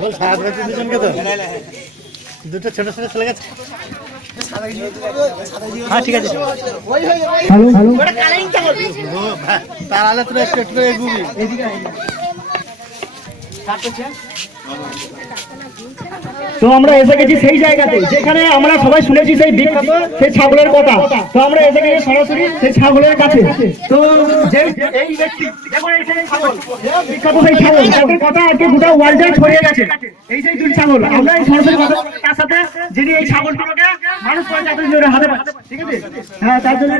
ছাগল সাত বেচে দুজনকে তো দুটো ছোট ছোট ছেলে গেছে। হ্যাঁ ঠিক আছে। তার আলে তোরা একটু একটু এগুবি। তো আমরা এসে গেছি সেই জায়গাতে যেখানে আমরা সবাই শুনেছি সেই বিখ্যাত সেই ছাগলের কথা। তো আমরা এসে গেছি সরাসরি সেই ছাগলের কাছে। তো যে এই ব্যক্তি দেখুন এই সেই ছাগল বিখ্যাত সেই ছাগল তাদের কথা আজকে গোটা ওয়ার্ল্ডে ছড়িয়ে গেছে। এই সেই দুই ছাগল আমরা এই সরাসরি কথা তার সাথে যিনি এই ছাগলগুলোকে মানুষ করে যাতে হাতে পাচ্ছে, ঠিক আছে? হ্যাঁ তার জন্য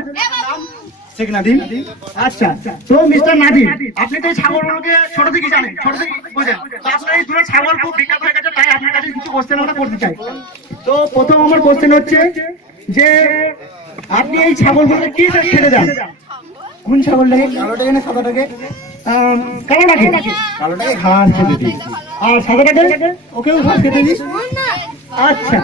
শেখ নাদিম। আচ্ছা, তো মিস্টার নাদিম আপনি তো এই ছাগলগুলোকে ছোট থেকে জানেন, ছোট থেকে বোঝেন, তো আপনার এই দুটো ছাগল খুব বিখ্যাত হয়ে গেছে, তাই আপনার কাছে কিছু কোশ্চেন আমরা করতে চাই। তো প্রথম আমার কোশ্চেন হচ্ছে যে আপনি এই ছাগলগুলোকে কি খেতে দেন? কোন ছাগলটাকে? কালোটাকে না সাদাটাকে? কালোটাকে। কালোটাকে ঘাস খেতে দিই। আর সাদাটাকে? ওকেও ঘাস খেতে দিই। আচ্ছা,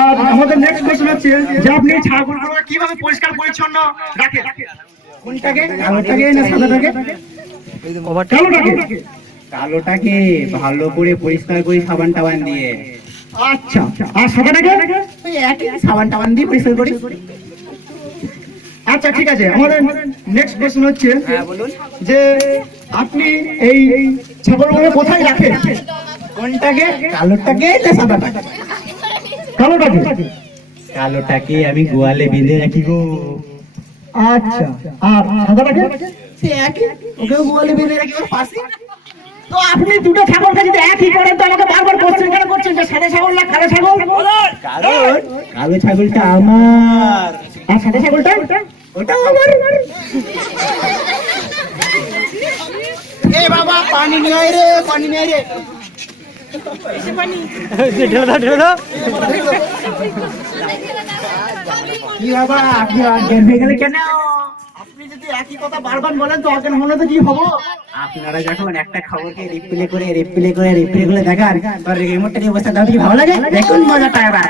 আর আমাদের নেক্সট কোশ্চেন হচ্ছে যে আপনি এই ছাগলগুলো কিভাবে পরিষ্কার পরিচ্ছন্ন রাখেন? কোনটাকে? কালোটাকে না সাদাটাকে? কালোটাকে। কালোটাকে ভালো করে পরিষ্কার করে সাবান টাবান দিয়ে। আচ্ছা, আর সাদাটাকে? একই সাবান টাবান দিয়ে পরিষ্কার করি। আচ্ছা ঠিক আছে, আমাদের নেক্সট কোশ্চেন হচ্ছে যে আপনি এই ছাগলগুলো কোথায় রাখেন? কোনটাকে? কালোটাকে না সাদাটাকে? কালোটাকে। কালোটাকে আমি গোয়ালে বেঁধে রাখি গো। আচ্ছা, আর সাদাটাকে? সে একই, ওকেও গোয়ালে বেঁধে রাখি ওর পাশে। তো আপনি দুটো ছাগলকে যদি একই করেন তো আমাকে বারবার কোশ্চেন কেন করছেন যে সাদা ছাগল না কালো ছাগল? কারণ কালো ছাগলটা আমার আর সাদা ছাগলটা ওটাও আমার। এ বাবা পানি নিয়ে আয় রে, পানি নিয়ে আয় রে। ঢেলে দাও ঢেলে দাও। কি বাবা আপনি অজ্ঞান হয়ে গেলে কেন? আপনি যদি একই কথা বারবার বলেন তো অজ্ঞান হলে তো কি হবো? আপনারা যখন একটা খবরকে রিপ্লে করে দেখান আর রিমোটটা নিয়ে বসে দাও কি ভালো লাগে? দেখুন মজাটা এবার।